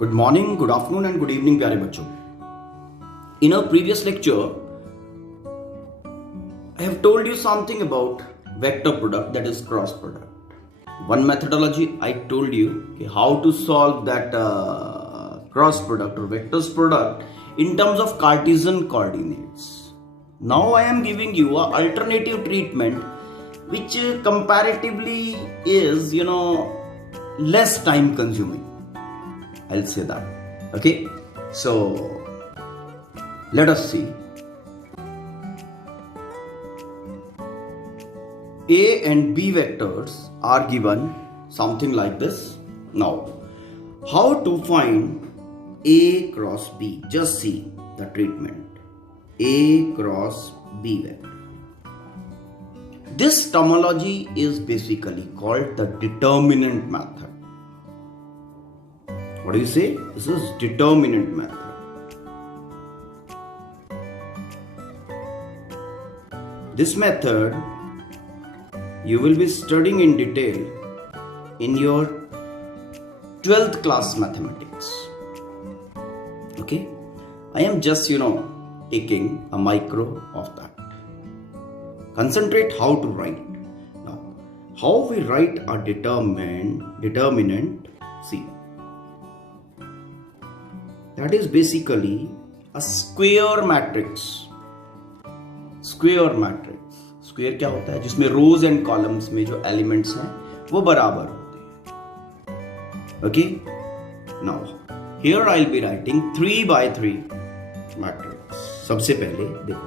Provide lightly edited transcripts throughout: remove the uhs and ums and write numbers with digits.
Good morning, good afternoon and good evening प्यारे बच्चों. In our previous lecture, I have told you something about vector product, that is cross product. One methodology I told you how to solve that cross product or vectors product in terms of Cartesian coordinates. Now I am giving you a alternative treatment which comparatively is less time consuming. I'll say that. Okay, so let us see. A and B vectors are given something like this. Now, how to find A cross B? Just see the treatment. A cross B vector. This terminology is basically called the determinant method. What do you say? This is determinant method. This method you will be studying in detail in your 12th class mathematics. Okay? I am just taking a micro of that. Concentrate how to write. Now, how we write a determinant, see. That is basically a square matrix. Square matrix. Square क्या होता है? जिसमें rows and columns में जो elements हैं वो बराबर होते हैं. Okay? Now, here I'll be writing 3x3 matrix. सबसे पहले देखो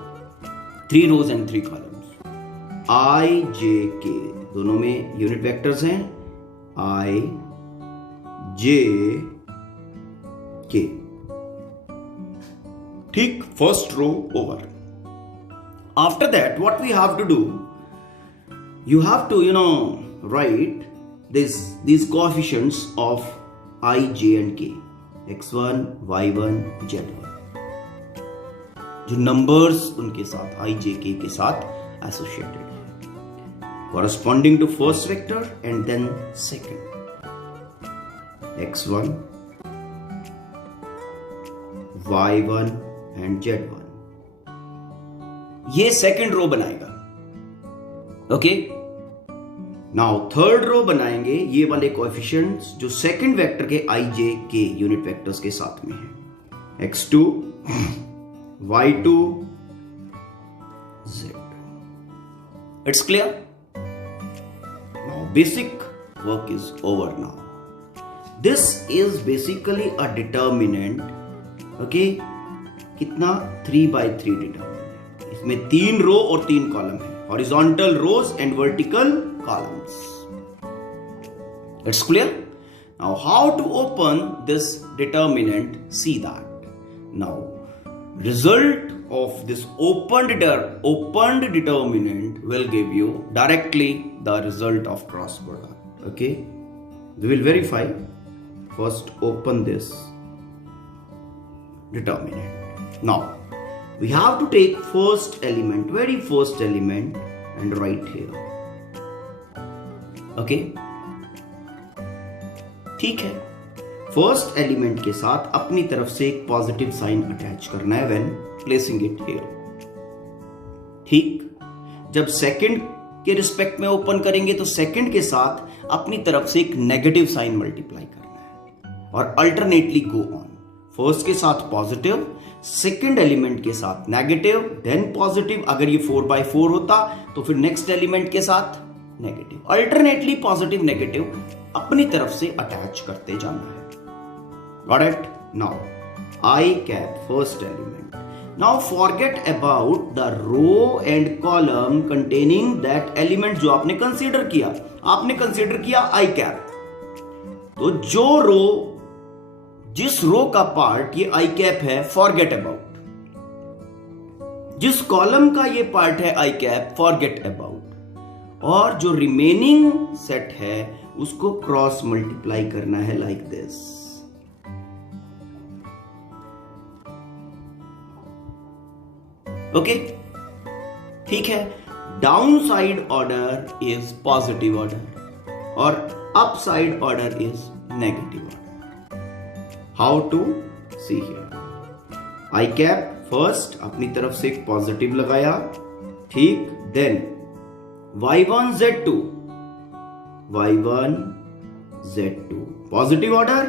3 rows and 3 columns. I, J, K दोनों में unit vectors हैं. I, J, K. ठीक, first row over. After that, what we have to do? You have to, write these coefficients of I, J and K. X1, Y1, Z1. जो numbers उनके साथ I, J, K के साथ associated है. Corresponding to first vector and then second. X1, Y1 and Z1. ये second row बनाएगा. Okay, now third row बनाएंगे ये वाले कोएफिशिएंट्स जो सेकेंड वेक्टर के आई जे के यूनिट वेक्टर्स के साथ में है. x2, y2, z. It's clear. Now basic work is over. Now this is basically a determinant. Okay, कितना 3x3 डिटर्मिनेंट. इसमें 3 रो और 3 कॉलम है. Horizontal rows and vertical columns. It's clear. Now how to open this determinant? See that. Now result of this opened determinant will give you directly the result of cross product. Okay, we will verify. First open this determinant. Now we have to take first element, very first element, and write here. Okay, ठीक है. First element के साथ अपनी तरफ से एक positive sign attach करना है व्हेन प्लेसिंग इट हियर. ठीक, जब सेकंड के रिस्पेक्ट में ओपन करेंगे तो सेकंड के साथ अपनी तरफ से एक नेगेटिव साइन मल्टीप्लाई करना है और अल्टरनेटली गो ऑन. फर्स्ट के साथ पॉजिटिव, सेकेंड एलिमेंट के साथ नेगेटिव, देन पॉजिटिव. अगर ये 4x4 होता तो फिर नेक्स्ट एलिमेंट के साथ नेगेटिव. अल्टरनेटली पॉजिटिव नेगेटिव अपनी तरफ से अटैच करते जाना है. Got it? Now I cap first element. Now forget about the row and column containing that element जो आपने कंसीडर किया. आपने कंसीडर किया आई कैप. तो जो रो, जिस रो का पार्ट ये आई कैप है, फॉरगेट अबाउट. जिस कॉलम का ये पार्ट है आई कैप, फॉरगेट अबाउट. और जो रिमेनिंग सेट है उसको क्रॉस मल्टीप्लाई करना है लाइक दिस. ओके, ठीक है. Down side order is positive order और up side order is negative order. How to see here, I cap first अपनी तरफ से एक पॉजिटिव लगाया, ठीक, then y1 z2 positive order,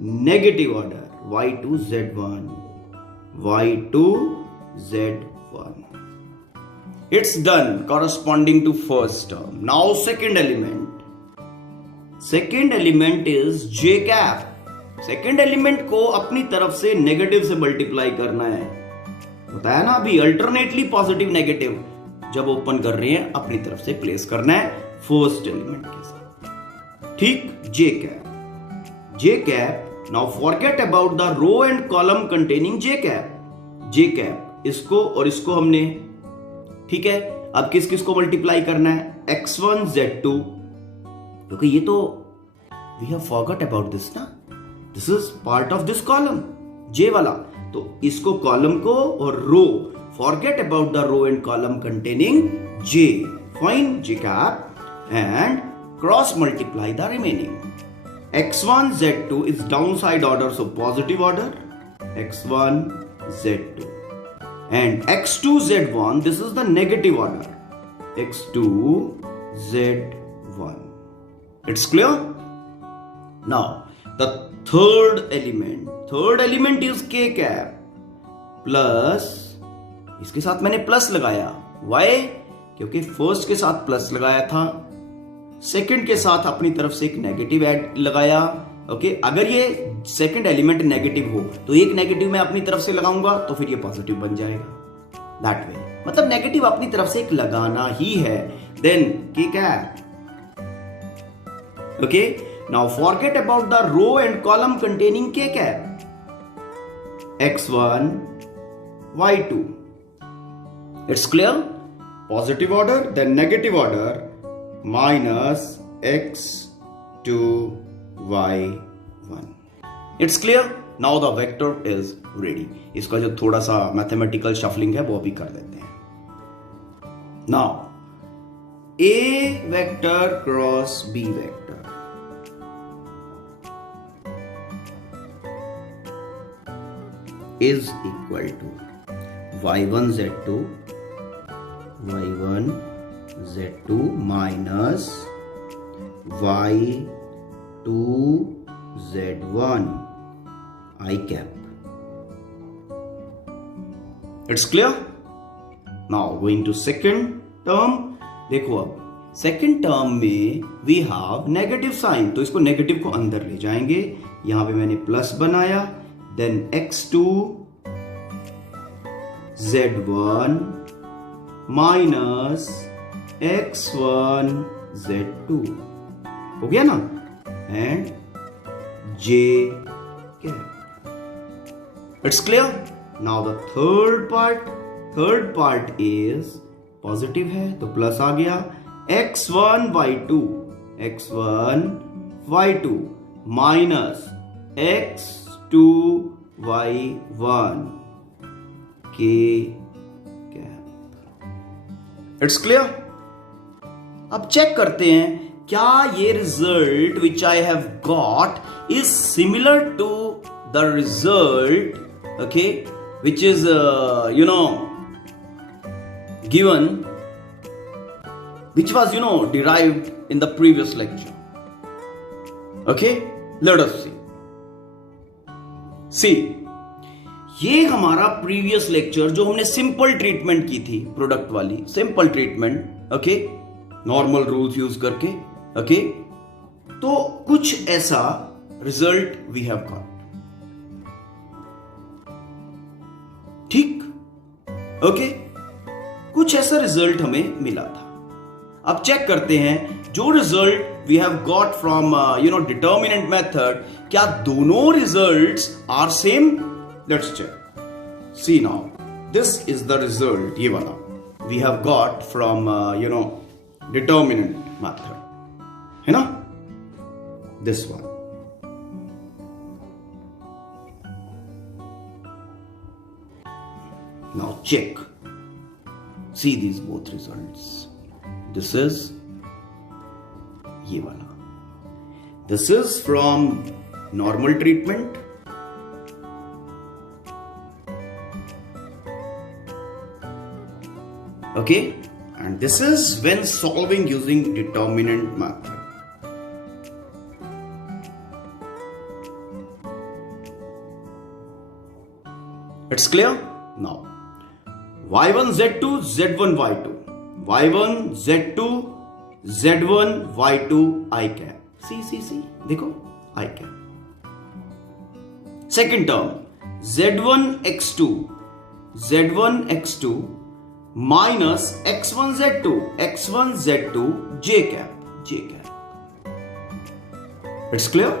negative order y2 z1 it's done corresponding to first term. Now second element is j cap. Second element को अपनी तरफ से नेगेटिव से मल्टीप्लाई करना है, बताया ना अभी, अल्टरनेटली पॉजिटिव नेगेटिव जब ओपन कर रहे हैं अपनी तरफ से प्लेस करना है फर्स्ट एलिमेंट के साथ, ठीक, j cap. Now forget about the row and column containing j cap, इसको और इसको हमने, ठीक है, अब किस किस को मल्टीप्लाई करना है, x1 z2, क्योंकि ये तो we have forgot about this ना, this is part of this column j वाला, तो इसको कॉलम को और row, forget about the row and column containing j, fine j cap and cross multiply the remaining. x1 z2 is downside order, so positive order, x1 z2, and x2 z1, this is the negative order, x2 z1. It's clear? Now the third element is k cap plus, इसके साथ मैंने plus लगाया, why? क्योंकि first के साथ plus लगाया था, second के साथ अपनी तरफ से एक नेगेटिव ऐड लगाया, ओके. अगर ये सेकंड एलिमेंट नेगेटिव हो तो एक नेगेटिव मैं अपनी तरफ से लगाऊंगा तो फिर ये पॉजिटिव बन जाएगा, दैट वे, मतलब नेगेटिव अपनी तरफ से एक लगाना ही है. Then K cap, okay. Now forget about the row and column containing K cap, x1 y2. It's clear, positive order then negative order minus x2 y1. It's clear? Now the vector is ready. इसका जो थोड़ा सा mathematical shuffling है वो भी कर देते हैं. Now a vector cross b vector is equal to y1 z2 z2 minus y2 z1 I cap. It's clear? Now going to second term. देखो अब सेकेंड टर्म में वी हैव नेगेटिव साइन, तो इसको नेगेटिव को अंदर ले जाएंगे, यहां पे मैंने प्लस बनाया, then x2 z1 minus x1 z2 हो गया ना, and j cap. It's clear. Now the third part is positive है तो प्लस आ गया, x1 y2 minus x2 y1 के कैप. It's clear. अब चेक करते हैं क्या ये result which I have got is similar to the result, okay, which is given, which was derived in the previous lecture. Okay, let us see ये हमारा previous lecture जो हमने simple treatment की थी, प्रोडक्ट वाली simple treatment, okay, normal rules use करके, okay, तो कुछ ऐसा रिजल्ट वी हैव गॉट. ठीक, ओके, कुछ ऐसा रिजल्ट हमें मिला था. अब चेक करते हैं जो result we have got from determinant method, क्या दोनों results are same. Let's check. See now, this is the result, ये वाला we have got from determinant method, है ना, this one. Now check. See these both results. This is ये वाला. This is from normal treatment. Okay, and this is when solving using determinant method. It's clear? Now y1 z2 z1 y2 y1 z2 z1 y2 I cap. See देखो I cap. Second term z1 x2 minus x1 z2 j cap. It's clear?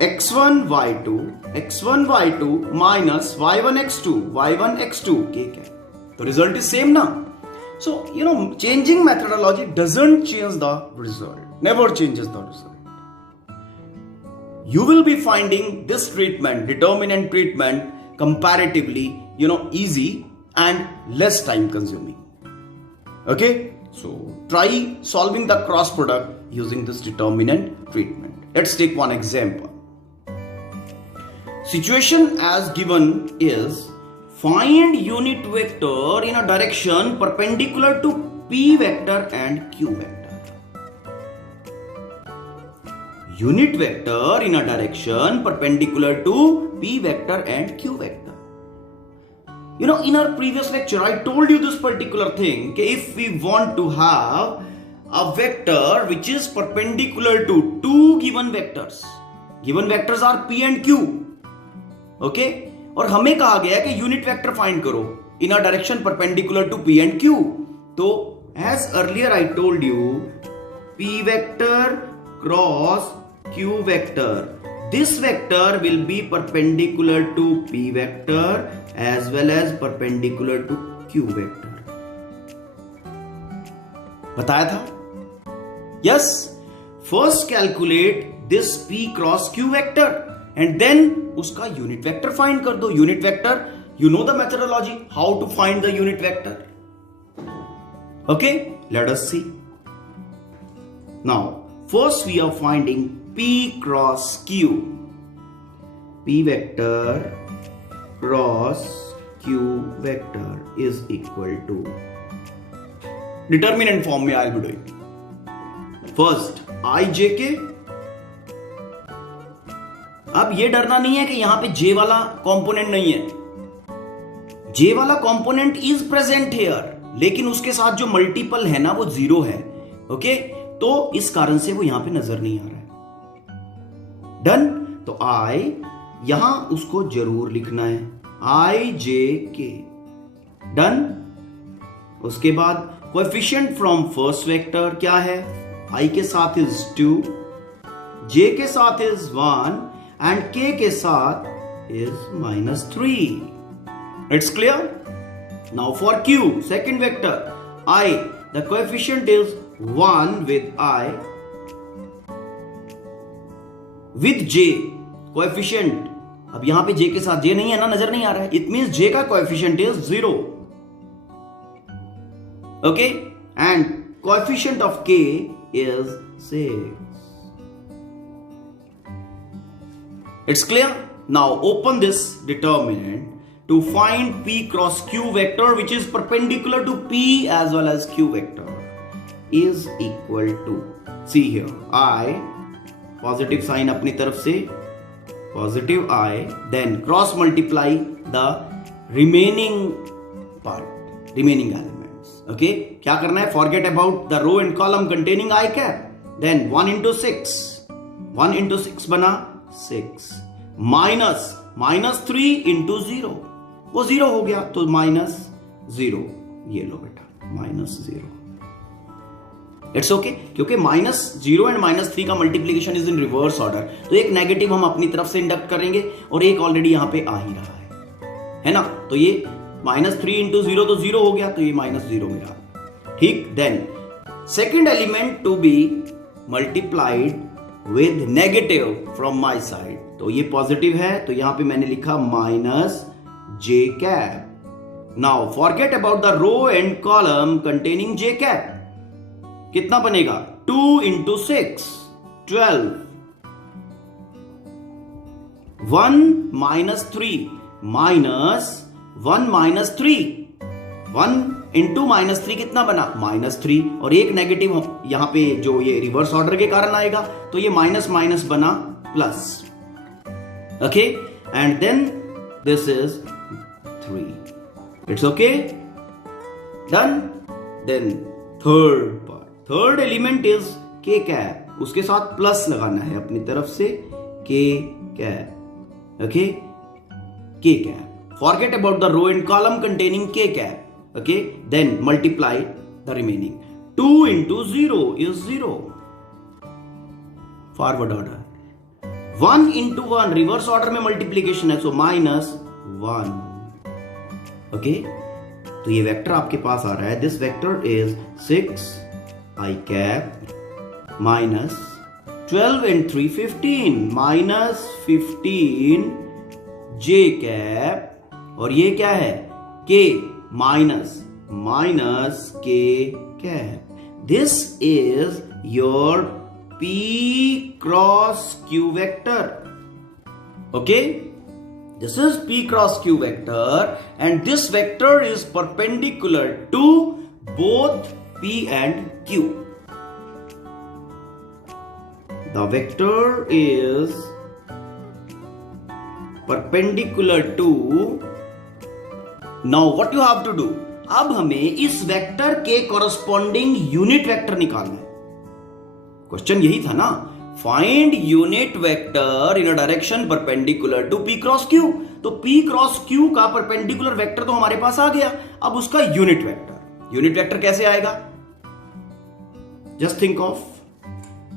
x1 y2 minus y1 x2 k cap. The result is same now. So changing methodology doesn't change the result, never changes the result. You will be finding this treatment, determinant treatment, comparatively easy and less time consuming. Okay, so try solving the cross product using this determinant treatment. Let's take one example. Situation as given is, find unit vector in a direction perpendicular to p vector and q vector. Unit vector in a direction perpendicular to p vector and q vector. In our previous lecture, I told you this particular thing. Okay, if we want to have a vector which is perpendicular to two given vectors are p and q. Okay, और हमें कहा गया कि unit vector find करो in a direction perpendicular to p and q. तो as earlier I told you, p vector cross q vector. This vector will be perpendicular to p vector as well as perpendicular to q vector. बताया था? Yes. First calculate this p cross q vector and then उसका unit vector find कर दो. Unit vector, you know the methodology, how to find the unit vector. Okay, let us see. Now, first we are finding p cross q. P vector cross q vector is equal to, determinant form में I'll be doing. First, ijk. अब ये डरना नहीं है कि यहां पे j वाला कंपोनेंट नहीं है. j वाला कंपोनेंट इज प्रेजेंट हियर, लेकिन उसके साथ जो मल्टीपल है ना वो 0 है. ओके, तो इस कारण से वो यहां पे नजर नहीं आ रहा है. डन. तो i यहां उसको जरूर लिखना है, i j k. डन. उसके बाद कोएफिशिएंट फ्रॉम फर्स्ट वेक्टर क्या है? i के साथ इज 2, j के साथ इज 1 and k के साथ is -3. It's clear? Now for q, second vector, I, the coefficient is 1 with I. With j, coefficient, अब यहां पे j के साथ j नहीं है ना, नजर नहीं आ रहा है. It means j का coefficient is 0. Okay? And coefficient of k is 6. It's clear? Now open this determinant to find p cross q vector which is perpendicular to p as well as q vector is equal to, see here, I, positive sign अपनी तरफ से, positive I, then cross multiply the remaining part, remaining elements. Okay, क्या करना है? Forget about the row and column containing I cap. Then 1 into 6, 1 into 6 बना 6 -3 into 0, वो 0 हो गया तो -0. ये लो बेटा, -0. इट्स ओके, क्योंकि -0 एंड -3 का multiplication is in reverse order, तो एक नेगेटिव हम अपनी तरफ से इंडक्ट करेंगे और एक ऑलरेडी यहां पे आ ही रहा है ना. तो ये -3 into 0 तो 0 हो गया, तो ये -0 मिला. ठीक. Then second element to be multiplied with negative from my side, तो ये पॉजिटिव है तो यहां पे मैंने लिखा -j cap. Now forget about the row and column containing j cap. कितना बनेगा? 2 into 6, 12. 1 minus 3 minus 1 minus 3. 1 into -3 कितना बना -3, और एक नेगेटिव यहां पे जो ये रिवर्स ऑर्डर के कारण आएगा तो ये माइनस माइनस बना plus. Okay, and then this is 3. It's okay, done. Then third element is k cap. उसके साथ प्लस लगाना है अपनी तरफ से, k cap. Okay, k cap. Forget about the row and column containing k cap. Okay, then multiply the remaining. 2 into 0 is 0. Forward order. 1 into 1 reverse order में multiplication है, so minus 1. Okay, तो ये vector आपके पास आ रहा है. This vector is 6 I cap minus 12 and 3 15 minus 15 j cap, और ये क्या है k minus k cap. This is your p cross q vector. Okay, this is p cross q vector and this vector is perpendicular to both p and q. The vector is perpendicular to. Now what you have to do? अब हमें इस vector के corresponding unit vector निकालना है. Question यही था ना, find unit vector in a direction perpendicular to p cross q. तो p क्रॉस q का परपेंडिकुलर वेक्टर तो हमारे पास आ गया. अब उसका यूनिट वेक्टर कैसे आएगा? Just think of,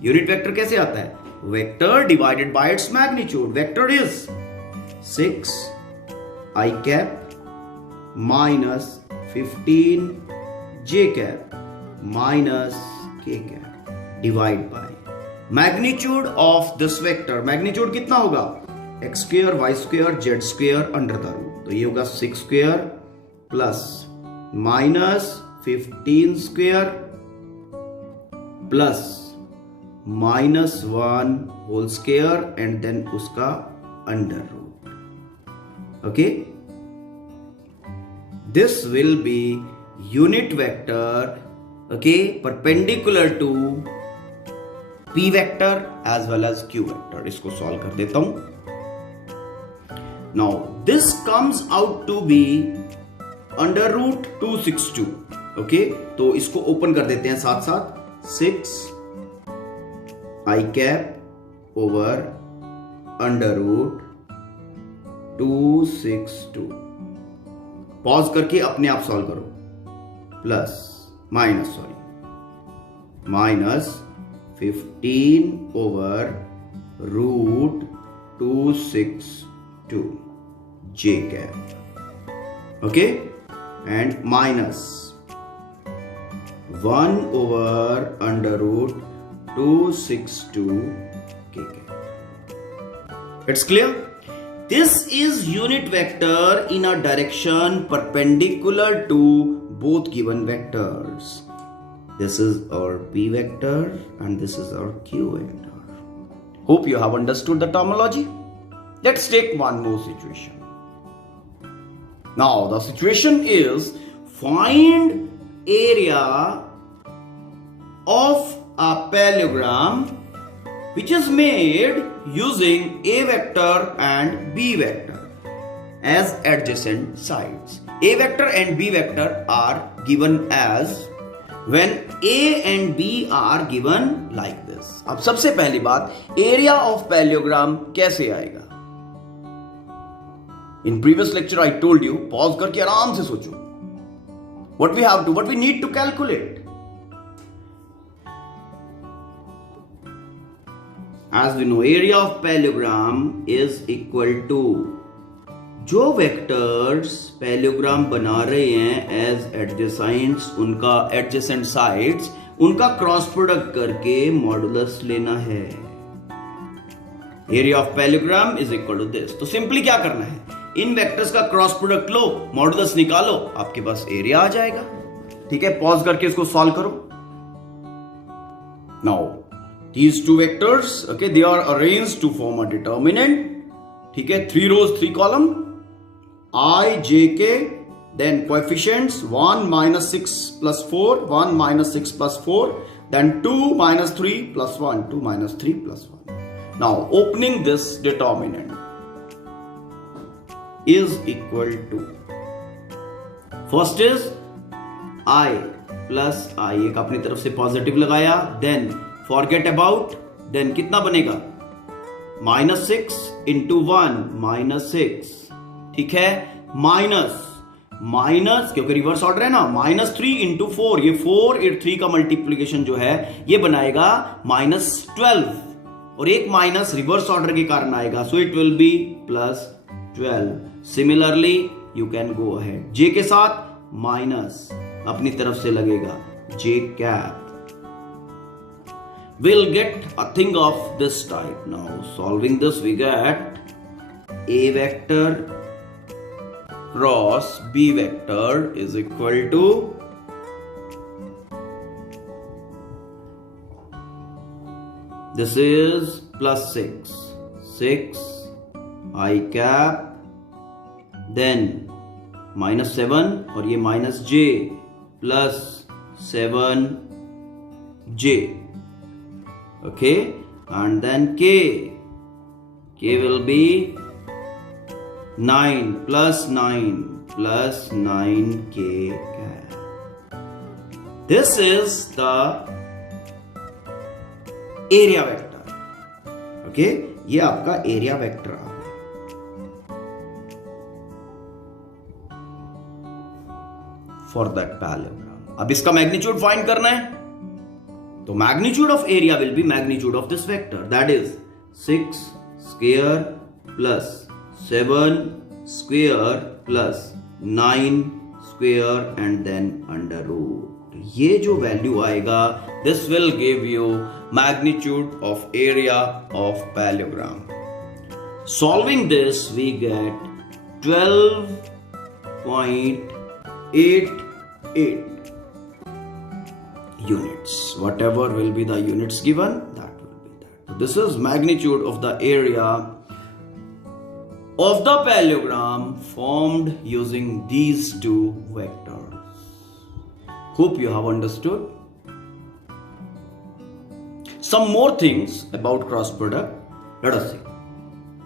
unit vector कैसे आता है? Vector divided by its magnitude. Vector is 6 I cap minus 15 j cap minus k cap divide by magnitude of this vector. magnitude कितना होगा? x square y square z square under the root. तो ये होगा 6 square plus minus 15 square plus minus 1 whole square and then उसका under root. Okay, this will be unit vector, okay, perpendicular to p vector as well as q vector. इसको solve कर देता हूं. Now this comes out to be under root 262. okay, तो इसको open कर देते हैं साथ साथ. 6 I cap over under root 262. Pause करके अपने आप सॉल्व करो. Plus minus minus 15 over root 262 j cap. Okay, and minus 1 over under root 262 k cap. It's clear? This is unit vector in a direction perpendicular to both given vectors. This is our p vector and this is our q vector. Hope you have understood the terminology. Let's take one more situation. Now the situation is find area of a parallelogram which is made using a vector and b vector as adjacent sides. A vector and b vector are given as when a and b are given like this. अब सबसे पहली बात, area of parallelogram कैसे आएगा? In previous lecture I told you, pause करके आराम से सोचो. What we need to calculate. As we know, area of parallelogram is equal to, जो वेक्टर्स पैरेललोग्राम बना रहे हैं एज एडजेसेंट्स, उनका एडजेसेंट साइड्स, उनका क्रॉस प्रोडक्ट करके मॉडुलस लेना है. Area of parallelogram is equal to this. तो सिंपली क्या करना है, इन वेक्टर्स का क्रॉस प्रोडक्ट लो, मॉडुलस निकालो, आपके पास एरिया आ जाएगा. ठीक है, पॉज करके इसको सॉल्व करो. Now these two vectors, okay, they are arranged to form a determinant. ठीक है, 3 rows 3 column, I j k then coefficients 1 minus 6 plus 4, 1 minus 6 plus 4, then 2 minus 3 plus 1, 2 minus 3 plus 1. Now opening this determinant is equal to, first is I plus I, एक अपनी तरफ से positive लगाया, then forget about, then कितना बनेगा -6 into 1 -6, ठीक है, minus क्योंकि रिवर्स ऑर्डर है ना, -3 into 4, ये 4 और 3 का मल्टीप्लीकेशन जो है ये बनाएगा -12, और एक माइनस रिवर्स ऑर्डर के कारण आएगा, so it will be +12. Similarly you can go ahead, J के साथ माइनस अपनी तरफ से लगेगा, J cap. We'll get a thing of this type. Now solving this we get A vector cross B vector is equal to this is +6 I cap, then -7 और ये -j +7j. Okay, and then k will be 9 plus 9k. This is the area vector. Okay, ये आपका area vector आ गया. For that parallelogram. अब इसका magnitude find करना है, तो magnitude of area will be magnitude of this vector, that is 6 square plus 7 square plus 9 square and then under root. ये जो वैल्यू आएगा, this will give you magnitude of area of parallelogram. Solving this we get 12.88 units. Whatever will be the units given, that will be that. So this is magnitude of the area of the parallelogram formed using these two vectors. Hope you have understood. Some more things about cross product. Let us see.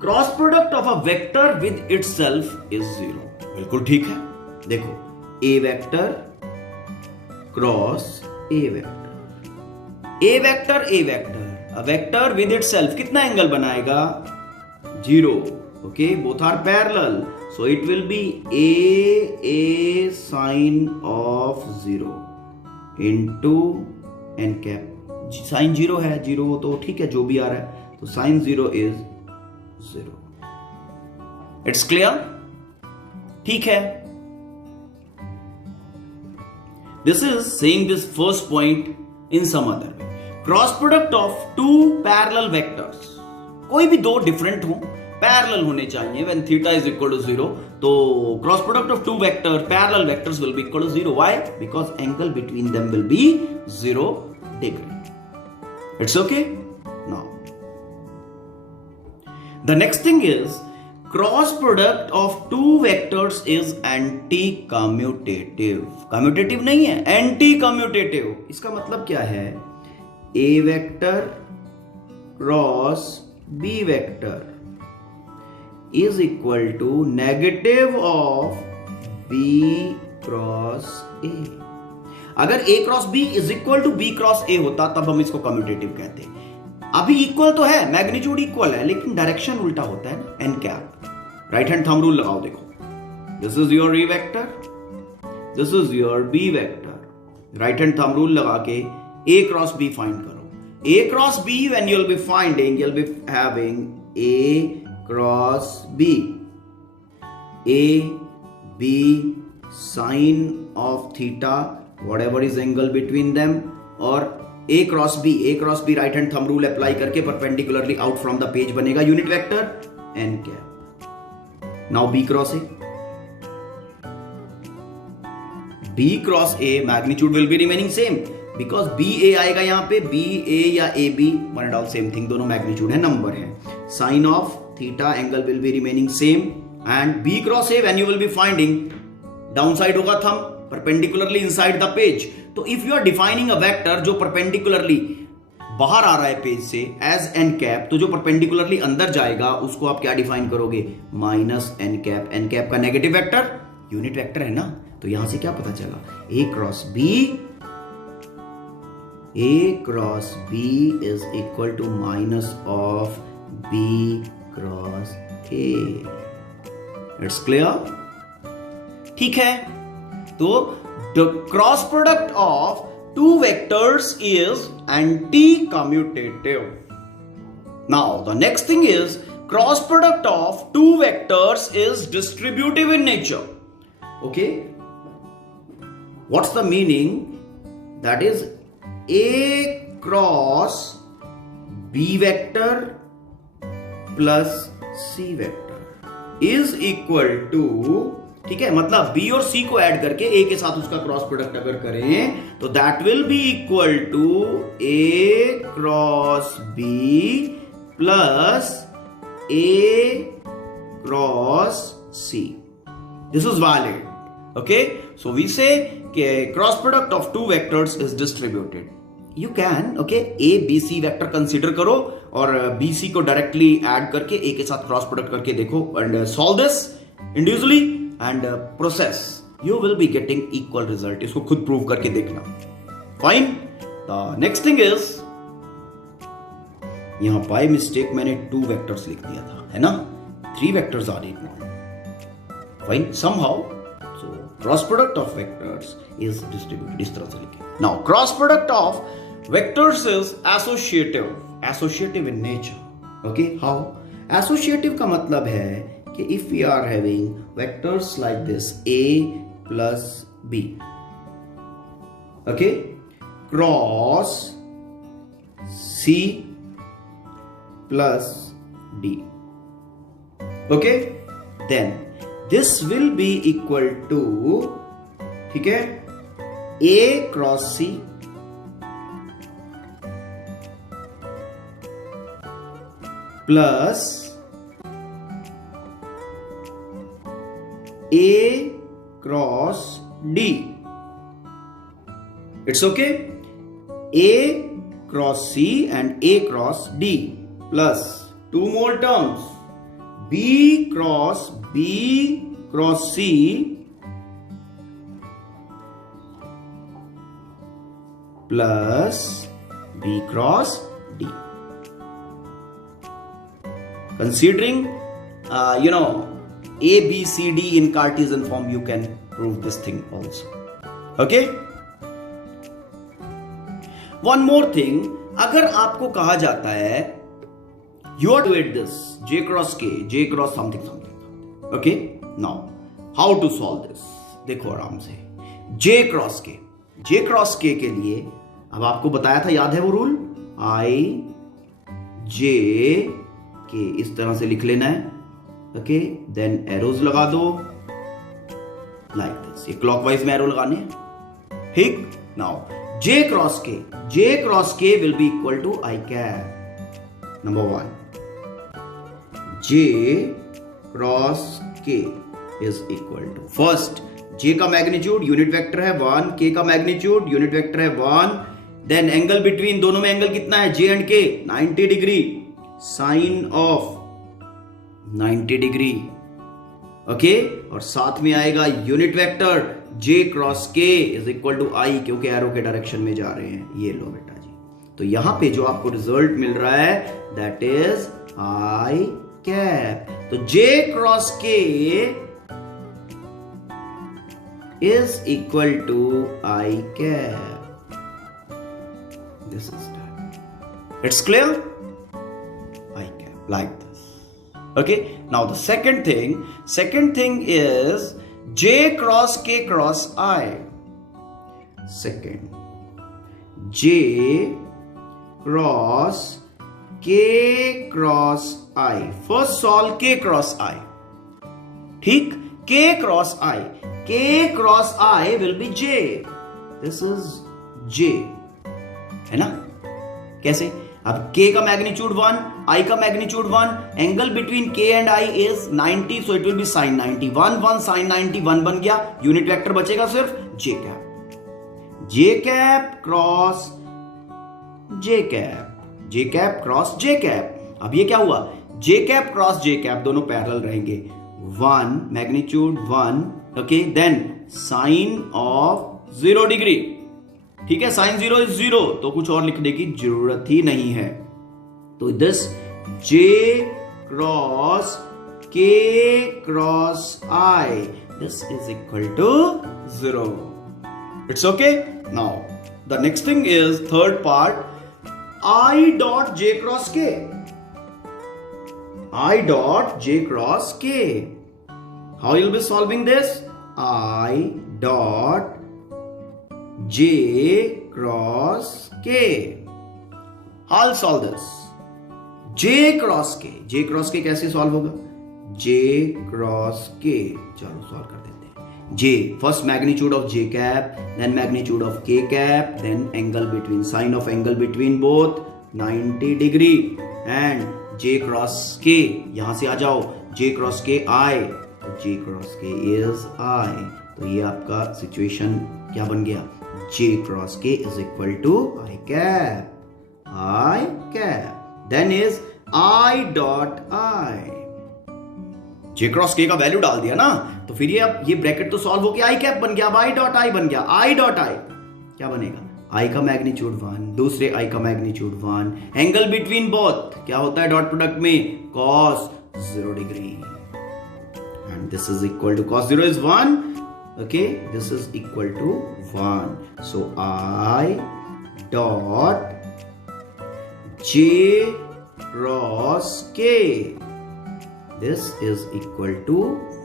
Cross product of a vector with itself is 0. बिल्कुल ठीक है. देखो, A vector cross A vector, A vector, A vector, a vector with itself कितना angle बनाएगा? 0. Okay, both are parallel, so it will be A sin of 0 into n cap. Sign 0 है, 0 तो ठीक है, जो भी आ रहा है, तो साइन 0 is 0. It's clear? ठीक है. This is saying this first point in some other way. Cross product of two parallel vectors. कोई भी दो different हो, parallel होने चाहिए. When theta is equal to 0, तो cross product of two parallel vectors will be equal to 0. Why? Because angle between them will be 0 degree. It's okay? Now, the next thing is cross product of two vectors is anti-commutative. Commutative नहीं है, anti-commutative. इसका मतलब क्या है? A vector cross B vector is equal to negative of B cross A. अगर A cross B is equal to B cross A होता तब हम इसको commutative कहते हैं. अभी इक्वल तो है, मैग्नीट्यूड इक्वल है, लेकिन डायरेक्शन उल्टा होता है ना, N cap. Right hand thumb rule लगाओ, देखो, this is your A vector, this is your B vector. Right hand thumb rule लगा के ए क्रॉस बी फाइंड करो. A cross B when you will be finding, you will be having A cross B, A B sine of theta whatever is angle between them, और A cross B right hand thumb rule apply करके perpendicularly out from the page बनेगा unit vector n cap. Now B cross A magnitude will be remaining same because BA आएगा यहां पे, BA या AB one and all same thing, दोनों magnitude है, number है. Sine of theta angle will be remaining same, and B cross A when you will be finding down side होगा thumb, perpendicularly inside the page. तो if you are defining a vector जो perpendicularly बाहर आ रहा है page से as an cap, तो जो perpendicularly अंदर जाएगा उसको आप क्या डिफाइन करोगे, minus N cap. N cap का नेगेटिव वेक्टर यूनिट वेक्टर है ना, तो यहां से क्या पता चला, A cross B is equal to minus of B cross A. It's clear? ठीक है, तो the cross product of two vectors is anti-commutative. Now the next thing is cross product of two vectors is distributive in nature. Okay, what's the meaning? That is A cross B vector plus C vector is equal to, ठीक है, मतलब B और C को add करके A के साथ उसका cross product अगर करें तो that will be equal to A cross B plus A cross C. This is valid. Okay, so we say cross product of two vectors is distributed. You can, okay, A B C vector consider करो और B C को directly add करके A के साथ cross product करके देखो and solve this individually and process. You will be getting equal result. इसको खुद प्रूव करके देखना. Fine. The next thing is, यहां by mistake मैंने 2 vectors लिख दिया था, है ना? 3 vectors are equal. Fine. Somehow, so cross product of vectors is distributed. इस तरह से लिखे. Now cross product of vectors is associative. Associative in nature. Okay. How? Associative का मतलब है कि if we are having vectors like this A plus B, okay, cross C plus D, okay, then this will be equal to, ठीक है, A cross C plus A cross D. It's okay. A cross C and A cross D plus 2 more terms. B cross C plus B cross D. Considering, A, B, C, D in Cartesian form, you can prove this thing also. Okay? One more thing, अगर आपको कहा जाता है you are to add this J cross something. Okay? Now, how to solve this? देखो आराम से. J cross K के लिए अब आपको बताया था, याद है वो रूल? I J K इस तरह से लिख लेना है. ओके, देन एरोज लगा दो लाइक दिस. ये क्लॉकवाइज में एरो लगाने हैं, ठीक. Now J cross K will be equal to I cap. Number 1, J cross K is equal to, first J का मैग्नीट्यूड यूनिट वेक्टर है 1, K का मैग्नीट्यूड यूनिट वेक्टर है 1. देन एंगल बिटवीन, दोनों में एंगल कितना है, J and K, 90 degree, sine of 90 degree. Okay, और साथ में आएगा unit vector J cross K is equal to I, क्योंकि एरो के डायरेक्शन में जा रहे हैं. ये लो बेटा जी. तो यहां पे जो आपको रिजल्ट मिल रहा है दैट इज I कैप. तो J cross K is equal to I cap. This is done. It's clear? I cap like this. Okay, now the second thing is J cross K cross I. Second, J cross K cross I. First solve K cross I. ठीक, K cross I will be J. This is J, है ना? कैसे? अब k का magnitude 1, i का magnitude 1, angle between k and i is 90, so it will B sin 90. 1 sin 90 1 बन गया. Unit vector बचेगा सिर्फ j cap. j cap cross j cap, j cap cross j cap. अब ये क्या हुआ? j cap cross j cap दोनों parallel रहेंगे. 1 magnitude 1, okay, then sine of 0 degree. ठीक है, साइन 0 इज 0, तो कुछ और लिखने की जरूरत ही नहीं है. तो this j cross k cross i, this is equal to 0. It's okay. Now the next thing is third part, i dot j cross k. I dot j cross k. How you'll be solving this? I dot j cross k. How I'll solve this? j cross k. j cross k कैसे solve होगा? j cross k. चलो solve कर देते हैं. j, first magnitude of j cap, then magnitude of k cap, then angle between, sine of angle between both 90 degree, and j cross k. यहां से आ जाओ, j cross k i, तो j cross k is i. तो ये आपका situation क्या बन गया? j cross k is equal to i cap. I cap. Then is i dot i. j cross k का वैल्यू डाल दिया ना, तो फिर ये अब ये ब्रैकेट तो सॉल्व हो गया, i cap बन गया. अब i डॉट i बन गया. i डॉट i क्या बनेगा? i का मैग्नीट्यूड 1, दूसरे i का मैग्नीट्यूड 1, एंगल बिटवीन बोथ क्या होता है डॉट प्रोडक्ट में? cos 0 degree. And this is equal to cos 0 is 1, okay, this is equal to 1. So i dot j cross k, this is equal to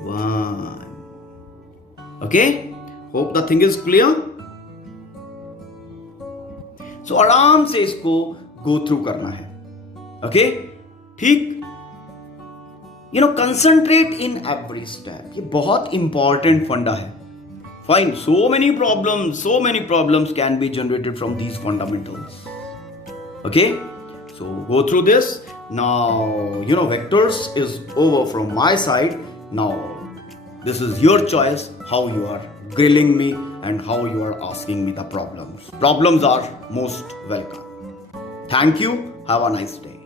1. Okay, hope the thing is clear. So आराम से इसको go through करना है. Okay, ठीक. You know, concentrate in every step. ये बहुत important फंडा है. Fine, so many problems can be generated from these fundamentals. Okay, so go through this. Now you know, vectors is over from my side. Now this is your choice how you are grilling me and how you are asking me the problems. Problems are most welcome. Thank you. Have a nice day.